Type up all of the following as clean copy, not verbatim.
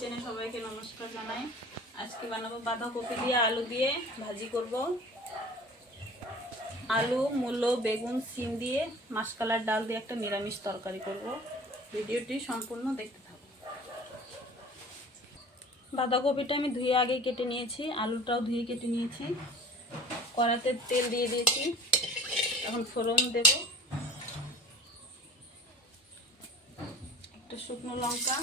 কিচেনে সবাইকে নমস্কার জানাই। আজকে বানাবো বাঁধাকপি দিয়ে আলু দিয়ে ভাজি করব। আলু, মূলো, বেগুন, সিম দিয়ে মাসকলার ডাল দিয়ে একটা নিরামিষ তরকারি করব। ভিডিওটি সম্পূর্ণ দেখতে থাকো। বাঁধাকপিটা আমি ধুয়ে আগে কেটে নিয়েছি, আলুটাও ধুয়ে কেটে নিয়েছি। কড়াইতে তেল দিয়ে দিয়েছি, এখন ফোড়ন দেব। একটা শুকনো লঙ্কা,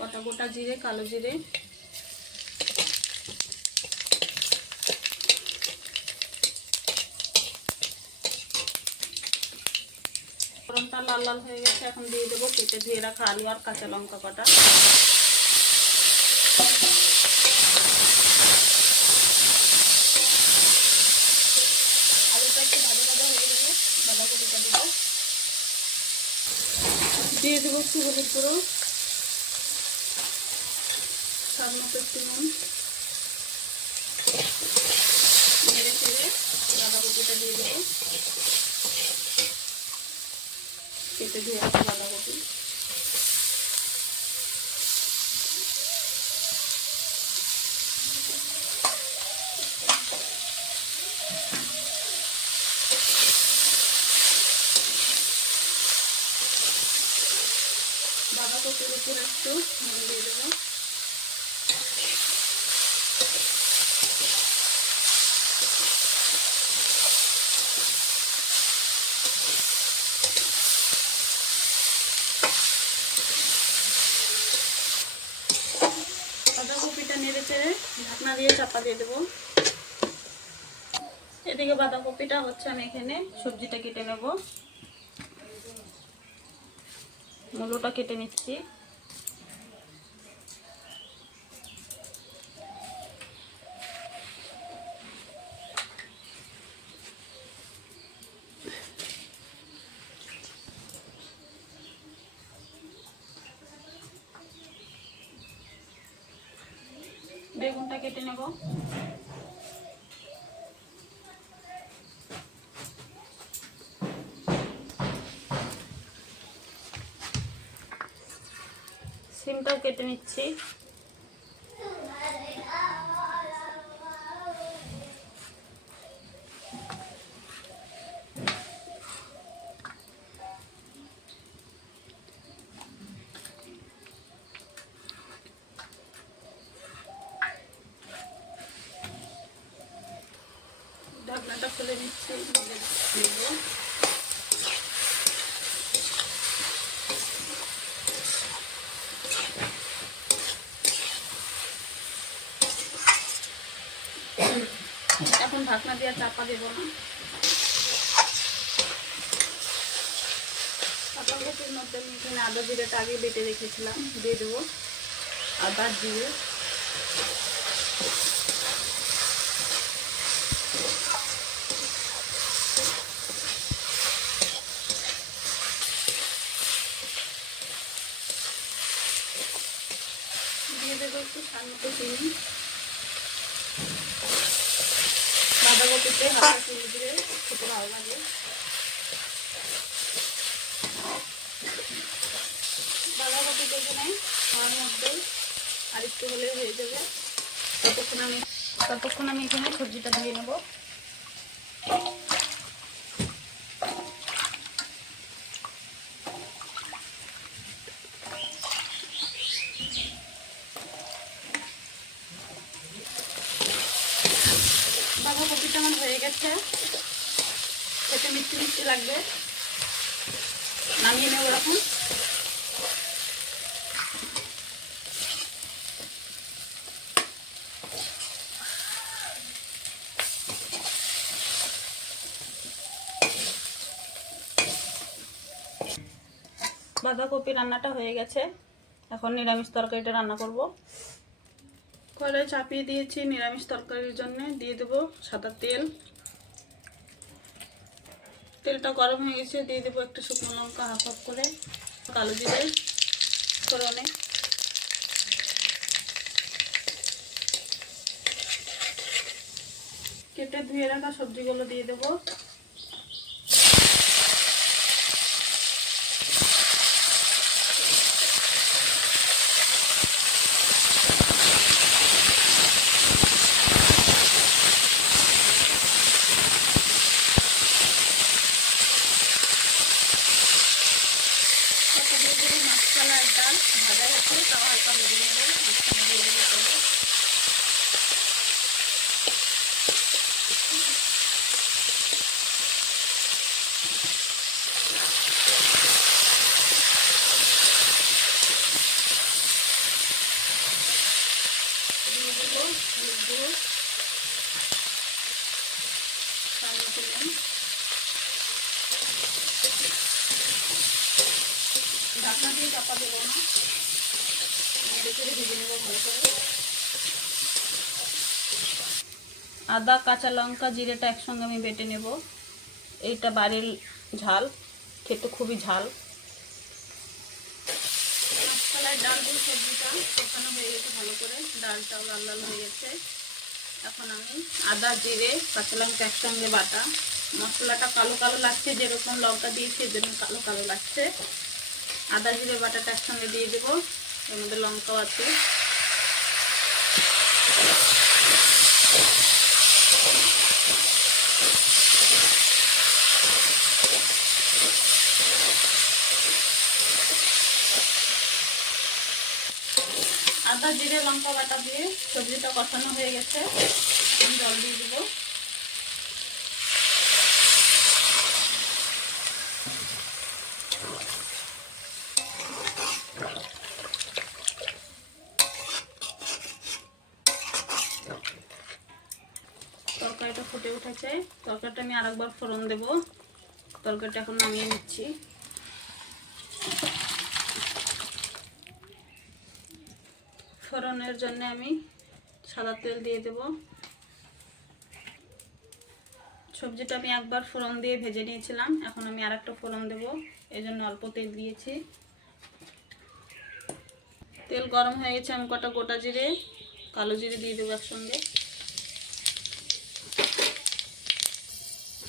কটা গোটা জিরে, কালো জিরে, ফোড়নটা লাল লাল হয়ে গেছে। এখন দিয়ে দেবো কেটে ধুয়ে রাখা আলু আর কাঁচা লঙ্কা কটা। আলুটা একটু ভাজা ভাজা হয়ে গেলে বাঁধাকপিটা দেবো। দিয়ে দেবো একটু হলুদ গুঁড়ো, স্বাদ মতো একটু নুন, নেড়ে চেড়ে বাঁধাকপিটা দিয়ে দেবো। কেটে ধুয়ে রাখা বাঁধাকপি, বাঁধাকপির উপরে একটু নুন দিয়ে দেবো। বাঁধাকপিটা নেড়ে চেড়ে ঢাকনা দিয়ে চাপা দিয়ে দেবো। এদিকে বাঁধাকপিটা হচ্ছে, আমি এখানে সবজিটা কেটে নেব। মূলোটা কেটে নিচ্ছি। বেগুনটা কেটে নেব। সিমটাও কেটে নিচ্ছি। ঢাকনাটা খুলে নিচ্ছি। এখন ঢাকনা দিয়ে চাপা দেব না। বাঁধাকপির মধ্যে আমি এখানে আদা জিরেটা আগে বেটে রেখেছিলাম, দিয়ে দেবো। আদা জিরে, দিয়ে দেবো একটু স্বাদ মতো চিনি। বাঁধাকপিতে হালকা চিনি দিলে খেতে ভালো লাগে। বাঁধাকপি এখানে খাওয়ার মধ্যে আর একটু হলে হয়ে যাবে। ততক্ষণ আমি এখানে সবজিটা দিয়ে নেব। বাঁধাকপিটা আমার হয়ে গেছে, খেতে মিষ্টি মিষ্টি লাগবে। নামিয়ে নেব এখন। বাঁধাকপি রান্নাটা হয়ে গেছে, এখন নিরামিষ তরকারিটা রান্না করব। কড়াই চাপিয়ে দিয়েছি নিরামিষ তরকারির জন্য। দিয়ে দেবো সাদা তেল। তেলটা গরম হয়ে গেছে, দিয়ে দেবো একটা শুকনো লঙ্কা হাফ হাফ করে, কালো জিরে ফোড়নে, কেটে ধুয়ে রাখা সবজিগুলো দিয়ে দেবো। ডালটা দিয়ে দেবো, মাছকালার ডাল ভাজা হচ্ছে, তাও হালকা ভেজে নেবো, মাঝখানে দিয়ে দেবো তবে। দিয়ে দেবো হলুদ গুঁড়ো, স্বাদ মতো নুন, ঢাকনা দিয়ে চাপা দেবো না, দেখে ভেজে নেবো ভালো করে। আদা, কাঁচা লঙ্কা, জিরেটা একসঙ্গে আমি বেটে নেব। এইটা বাড়ির ঝাল, খেতে খুবই ঝাল। মাছকালার ডাল দিয়ে সবজিটা কষানো হয়ে গেছে ভালো করে, ডালটাও লাল লাল হয়ে গেছে। এখন আমি আদা, জিরে, কাঁচা লঙ্কা একসঙ্গে বাটা, মশলাটা কালো কালো লাগছে, যেরকম লঙ্কা দিয়েছি এর জন্য কালো কালো লাগছে। আদা জিরে বাটাটা একসঙ্গে দিয়ে দেবো, এর মধ্যে লঙ্কাও আছে। আদা জিরে লঙ্কা বাটা দিয়ে সবজিটা কষানো হয়ে গেছে, আমি জল দিয়ে দেবো। তরকারিটা ফুটে উঠেছে, তরকারিটা আমি আরেকবার ফোড়ন দেব। তরকারিটা এখন নামিয়ে নিচ্ছি। ফোড়নের জন্য আমি সাদা তেল দিয়ে দেব। সবজিটা আমি একবার ফোড়ন দিয়ে ভেজে নিয়েছিলাম, এখন আমি আরেকটা ফোড়ন দেব, এই জন্য অল্প তেল দিয়েছি। তেল গরম হয়ে গেছে, আমি কটা গোটা জিরে, কালো জিরে দিয়ে দেবো একসঙ্গে।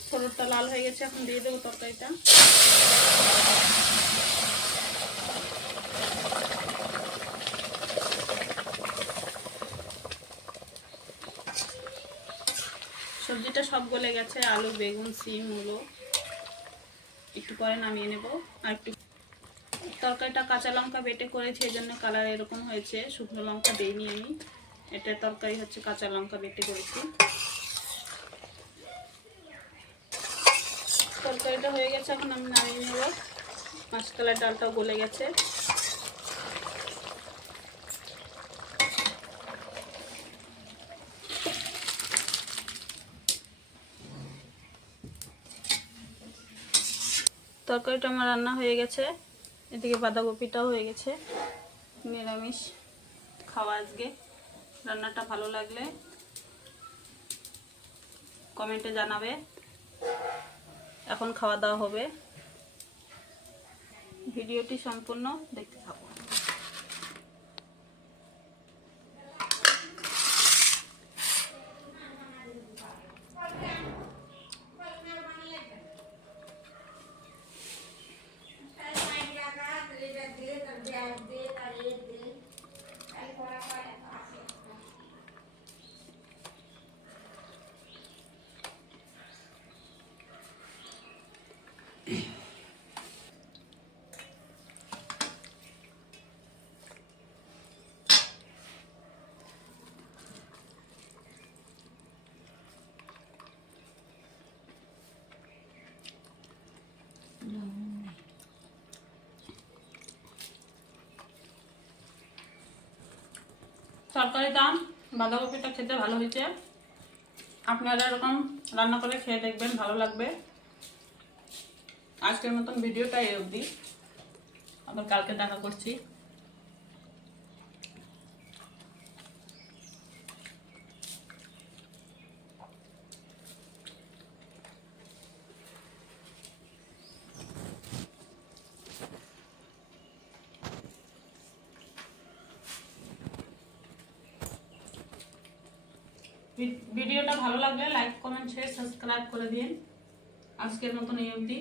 ফোড়নটা লাল হয়ে গেছে, এখন দিয়ে দেবো তরকারিটা। সবজিটা সব গলে গেছে, আলু, বেগুন, সিম, মূলো। একটু পরে নামিয়ে নেব। আর একটু তরকারিটা কাঁচা লঙ্কা বেটে করেছি, এই জন্য কালার এরকম হয়েছে, শুকনো লঙ্কা দিইনি আমি। এটা তরকারি হচ্ছে কাঁচা লঙ্কা বেটে করেছি। তরকারিটা হয়ে গেছে, এখন আমি নামিয়ে নেব। মাছকালার ডালটাও গলে গেছে। তরকারিটা আমার রান্না হয়ে গেছে, এদিকে বাঁধাকপিটাও হয়ে গেছে। নিরামিষ খাওয়া আজকে। রান্নাটা ভালো লাগলে কমেন্টে জানাবে। এখন খাওয়া দাওয়া হবে, ভিডিওটি সম্পূর্ণ দেখতে থাকো। তরকারিটা বাঁধাকপিটা খেতে ভালো হয়েছে। আপনারা এরকম রান্না করে খেয়ে দেখবেন, ভালো লাগবে। আজকের মতন ভিডিওটা এই অবধি, আবার কালকে দেখা করছি। ভিডিওটা ভালো লাগলে লাইক, কমেন্ট, শেয়ার, সাবস্ক্রাইব করে দিন। আজকের মতন এই অবধি।